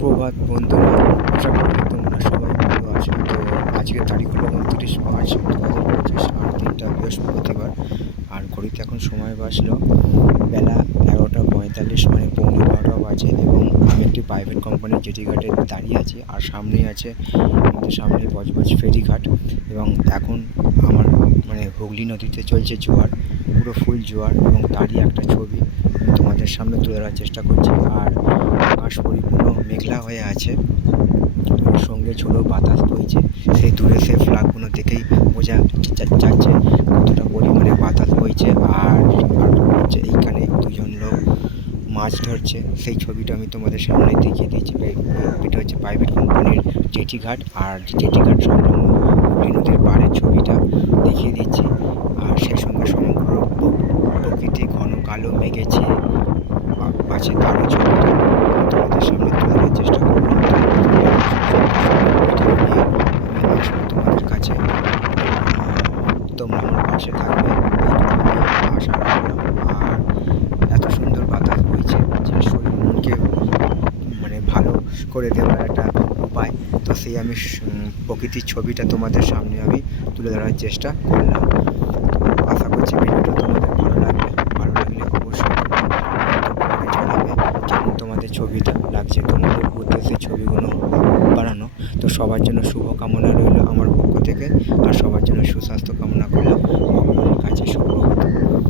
সুপ্রভাত বন্ধুরা, আশা করি তোমরা সবাই ভালো আছো। তো আজকের তারিখ হলো 29 মার্চ 2025 আর দিনটা বৃহস্পতিবার। আর ঘড়িতে এখন সময় বাজলো বেলা 11টা 45, মানে পৌনে 12টা বাজে। এবং আমি একটি প্রাইভেট কোম্পানির জেটি ঘাটে দাঁড়িয়ে আছি, আর সামনেই আছে আমাদের সামনেই বজবজ ফেরিঘাট। এবং এখন আমার হুগলি নদীতে চলছে জোয়ার, পুরো ফুল জোয়ার, এবং তারই একটা ছবি আমি তোমাদের সামনে তুলে ধরার চেষ্টা করছি। আর আকাশ পরিপূর্ণ মেঘলা হয়ে আছে, ওর সঙ্গে ঝোড়ো বাতাস বইছে। সেই দূরে সেই ফ্ল্যাগগুলো দেখেই বোঝা যাচ্ছে কতটা পরিমাণে বাতাস বইছে। আর হচ্ছে এইখানে দুজন লোক মাছ ধরছে, সেই ছবিটা আমি তোমাদের সামনে দেখিয়ে দিয়েছি। এটা হচ্ছে প্রাইভেট কোম্পানির জেটি ঘাট, আর জেটি ঘাট সংলগ্ন হুগলি নদীর পাড়ের ছবিটা দেখিয়ে দিচ্ছি। আর সেই সঙ্গে সমগ্র প্রকৃতি ঘন কালো মেঘেছে আছে, তারও ছবিটা আমি তোমাদের সামনে তুলে ধরার চেষ্টা করবো। ভিডিও নিয়ে আমি আসবো তোমাদের কাছে। তোমরা আমার পাশে থাকবে, এইটুকু আশা রাখলাম। আর এত সুন্দর বাতাস বইছে যে শরীর মনকে ভালো করে দেওয়ার একটা উপায়। তো সেই আমি প্রকৃতির ছবিটা তোমাদের সামনে আমি তুলে ধরার চেষ্টা করলাম। আশা করছি ভিডিওটা তোমাদের ভালো লাগবে। ভালো লাগলে অবশ্যই জানাবে কেমন তোমাদের ছবিটা লাগছে, তোমাদের উদ্দেশ্যে ছবিগুলো বানানো। তো সবার জন্য শুভকামনা রইল আমার পক্ষ থেকে, আর সবার জন্য সুস্বাস্থ্য কামনা করলাম ভগবানের কাছে। শুভ